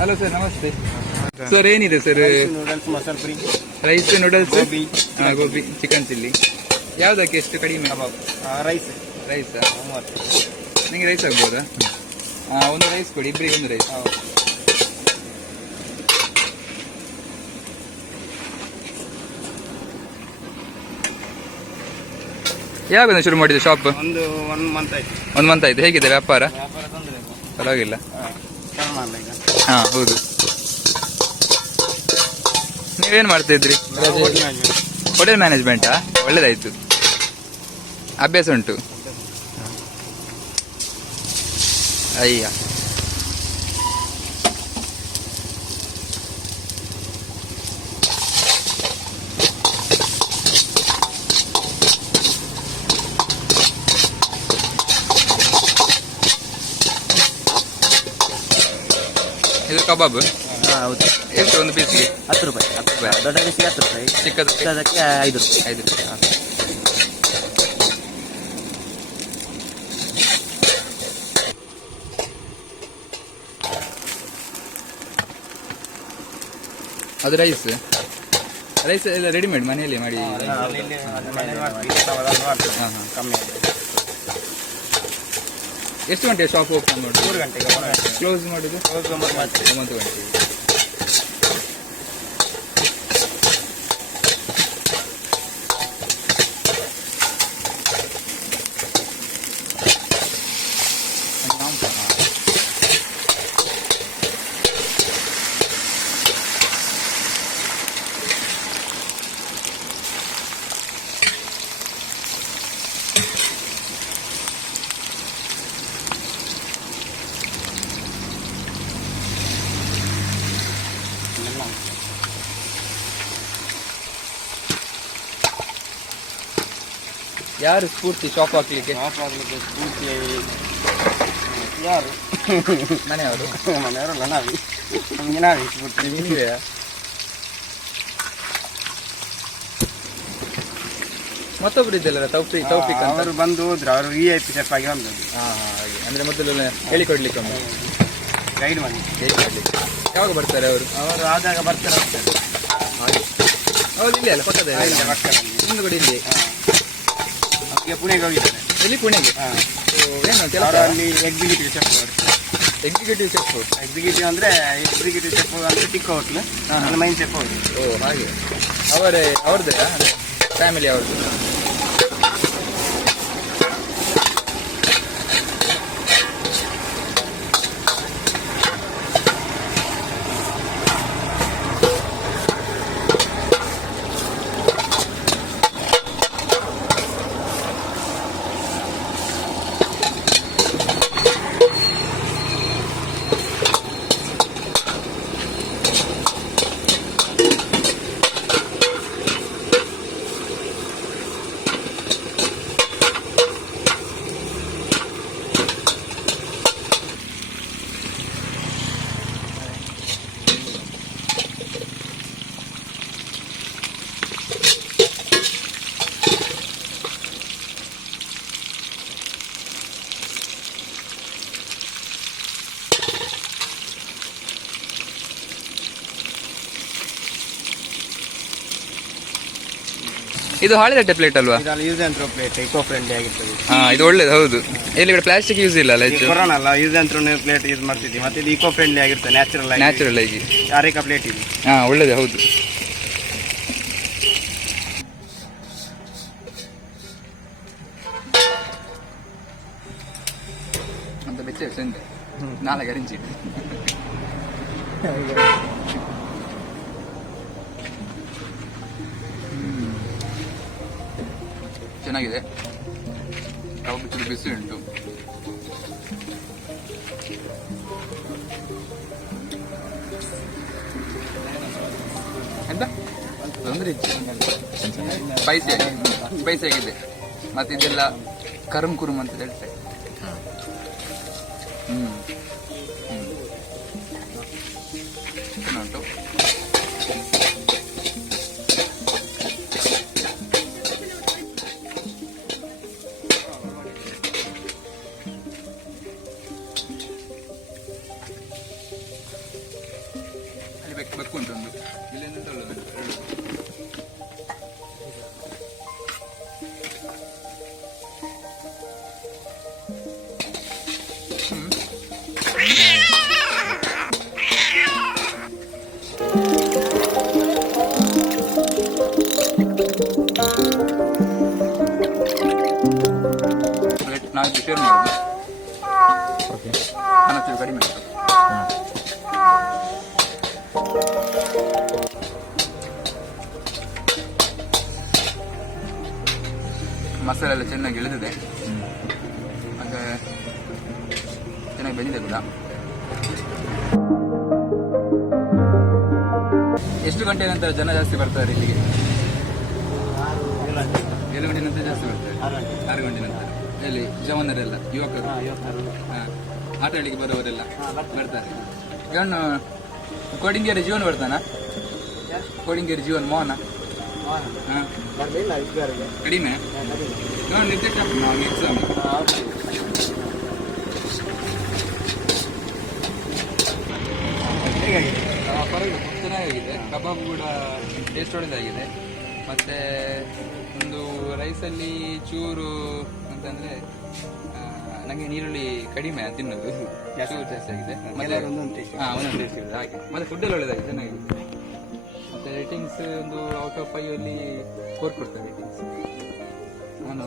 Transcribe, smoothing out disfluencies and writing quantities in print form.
Hello sir, ನಮಸ್ತೆ sir. ಏನಿದೆ sir? Noodles, masala puri, rice, noodles, gobi, gobi, chicken chilli. ಯಾವುದಕ್ಕೆ ಎಷ್ಟು ಕಡಿಮೆ? ರೈಸ್. ರೈಸಾ? ನಿಮಗೆ ರೈಸ್ ಆಗ್ಬೋದಾ? ಒಂದು ರೈಸ್ ಕೊಡಿ, ಇಬ್ಬರಿಗೆ ಒಂದು ರೈಸ್. ಯಾವಾಗ ಶುರು ಮಾಡಿದ್ದು ಶಾಪ್? ಒಂದು ಮಂತ್ ಆಯ್ತು. 1 ಮಂತ್ ಆಯ್ತು. ಹೇಗಿದೆ ವ್ಯಾಪಾರ? ವ್ಯಾಪಾರ ತೊಂದರೆ ಇಲ್ಲ. ಪರವಾಗಿಲ್ಲ. ಈಗ ಹಾಂ, ಹೌದು. ನೀವೇನು ಮಾಡ್ತಾ ಇದ್ರಿ? ಹೋಟೆಲ್ ಮ್ಯಾನೇಜ್ಮೆಂಟಾ? ಒಳ್ಳೇದಾಯ್ತು, ಅಭ್ಯಾಸ ಉಂಟು. ಅಯ್ಯ, ಇದು ಕಬಾಬ್. ಹೌದು. ಎಷ್ಟು ಒಂದು ಪೀಸ್ಗೆ? 10 ರೂಪಾಯಿ. 10 ರೂಪಾಯಿ. ದೊಡ್ಡ ಪೀಸಿಗೆ 10 ರೂಪಾಯಿ, ಚಿಕ್ಕದಕ್ಕೆ 5 ರೂಪಾಯಿ. 5 ರೂಪಾಯಿ. ಅದು ರೈಸ್ ಎಲ್ಲ ರೆಡಿಮೇಡ್ ಮನೆಯಲ್ಲಿ ಮಾಡಿ? ಕಮ್ಮಿ. ಎಷ್ಟು ಗಂಟೆ ಶಾಪ್ ಓಪನ್ ಮಾಡಿ? 3 ಗಂಟೆಗೆ. ಕ್ಲೋಸ್ ಮಾಡಿದ್ದು 9 ಗಂಟೆಗೆ. ಯಾರು ಸ್ಫೂರ್ತಿ ಶಾಪ್ ಹಾಕ್ಲಿಕ್ಕೆ? ಸ್ಫೂರ್ತಿ ಯಾರು? ಮನೆಯವರು? ಮನೆಯವರಲ್ಲ, ನಾವೇ. ನಮಗೆ ನಾವೇ ಸ್ಫೂರ್ತಿ. ನೀವೆಯಾ? ಮತ್ತೊಬ್ರು ಇದ್ದಲ್ಲ, ತೌಫಿಕ್ ಅಂತ. ಅವರು ಬಂದು ಹೋದ್ರು. ಅವರು VIP ಚೆಫ್ ಆಗಿ ಬಂದದ್ದು. ಹಾಗೆ. ಅಂದ್ರೆ ಮೊದಲು ಹೇಳಿಕೊಡ್ಲಿಕ್ಕೆ ಒಮ್ಮೆ ಗೈಡ್ ಮಾಡಿ ಹೇಳಿಕೊಡ್ಲಿಕ್ಕೆ. ಯಾವಾಗ ಬರ್ತಾರೆ ಅವರು? ಅವರು ಆದಾಗ ಬರ್ತಾರೆ. ಹಾಗೆ. ಹೌದು, ಇಲ್ಲಿ ಅಲ್ಲ, ಪಕ್ಕದ ಒಂದು ಕಡೆ ಇಲ್ಲಿ. ಅವರಿಗೆ ಪುಣೆಗೆ ಹೋಗಿದ್ದಾರೆ. ಎಲ್ಲಿ? ಪುಣೆಗೆ? ಏನು ಕೆಲಸ? ಅಲ್ಲಿ ಎಕ್ಸಿಕ್ಯೂಟಿವ್ ಚೆಫ್. ಅವರು ಎಕ್ಸಿಕ್ಯೂಟಿವ್ ಚೆಫ್. ಎಕ್ಸಿಕ್ಯೂಟಿವ್ ಅಂದ್ರೆ ಚೆಫ್ ಅಂದ್ರೆ ಚಿಕ್ಕ ಹೋಟ್ಲು. ಮೈನ್ ಚೆಫ್ ಅವರು. ಓ, ಹಾಗೆ. ಅವ್ರದ್ದೇ ಫ್ಯಾಮಿಲಿ ಅವ್ರದ್ದು? ಇದು ಹಾಳೆದಟ್ಟೆ ಪ್ಲೇಟ್ ಅಲ್ವಾ? Use and throw plate, eco friendly ಆಗಿರ್ತದೆ. ಇದು ಒಳ್ಳೇದು. ಹೌದು. ಎಲ್ಲಿ ಪ್ಲಾಸ್ಟಿಕ್ ಯೂಸ್ ಇಲ್ಲ ಅಲ್ಲ? ಕೊರೋನಾ ಅಲ್ಲ, use and throw plate use ಮಾಡ್ತಿದ್ವಿ. ಮತ್ತೆ ಇದು ಇಕೋ ಫ್ರೆಂಡ್ಲಿ ಆಗಿರ್ತದೆ, ನ್ಯಾಚುರಲ್ ಆಗಿ. ಅರೇಕಾ ಪ್ಲೇಟ್ ಇದು. ಒಳ್ಳೇದು. ಹೌದು. ಅಂತ ಬೆಚ್ಚ ಸಂಜೆ 4 ಅರಿಂಚಿ ಚೆನ್ನಾಗಿದೆ. ಕಬಾಬ್ ಚೂರು ಬಿಸಿ ಉಂಟು. ಎಂತ ತೊಂದರೆ ಸ್ಪೈಸಿ ಆಗಿದೆ. ಮತ್ತೆ ಇದೆಲ್ಲ ಕರುಮ್ ಕುರುಮ್ ಅಂತ ಹೇಳ್ತಾರೆ. ಉಂಟು. ಹಾಕಿ ಶೇರ್ ಮಾಡೋದು. ಓಕೆ. ಖಾರ ಚೂರು ಕಡಿಮೆ ಹಾಕು. ಮಸಾಲೆ ಎಲ್ಲ ಚೆನ್ನಾಗಿ ಇಳಿದಿದೆ, ಮತ್ತೆ ಚೆನ್ನಾಗಿ ಬೆಂದಿದೆ ಕೂಡ. ಎಷ್ಟು ಗಂಟೆ ನಂತರ ಜನ ಜಾಸ್ತಿ ಬರ್ತಾರೆ ಇಲ್ಲಿಗೆ? 7 ಗಂಟೆ ನಂತರ ಜಾಸ್ತಿ ಬರ್ತಾರೆ. 6 ಗಂಟೆ ನಂತರ ಎಲ್ಲಿ ಜವಾನರೆಲ್ಲ ಯುವಕರು ಆಟ ಆಡಲಿಕ್ಕೆ ಬರೋವರೆಲ್ಲ ಬರ್ತಾರೆ. ಇವನು ಕೋಡಿಂಗೇರಿ ಜೀವನ್ ಬರ್ತಾನ? ಕೋಡಿಂಗೇರಿ ಜೀವನ್ ಮೋಹನ ಕಡಿಮೆ ಇವನು ನಿರ್ದೇಶಕ ಎಕ್ಸಾಮ್. ಪರವಾಗಿಲ್ಲ, ಚೆನ್ನಾಗಿದೆ. ಕಬಾಬ್ ಕೂಡ ಟೇಸ್ಟ್ ಒಳ್ಳೆದಾಗಿದೆ. ಮತ್ತೆ ಒಂದು ರೈಸಲ್ಲಿ ಚೂರು ಅಂತಂದ್ರೆ ನನಗೆ ನೀರುಳ್ಳಿ ಕಡಿಮೆ ತಿನ್ನೋದು, ಚೂರು ಜಾಸ್ತಿ ಆಗಿದೆ. ಮತ್ತೆ ಒಂದೊಂದು ಟೇಸ್ಟ್ ಇದೆ ಹಾಗೆ. ಮತ್ತೆ ಫುಡ್ ಎಲ್ಲ ಒಳ್ಳೆದಾಗಿದೆ, ಚೆನ್ನಾಗಿದೆ. ಮತ್ತೆ ರೇಟಿಂಗ್ಸ್ ಒಂದು ಔಟ್ ಆಫ್ 5 ಅಲ್ಲಿ 4 ಕೊಡ್ತಾರೆ ರೇಟಿಂಗ್ಸ್. ನಾನು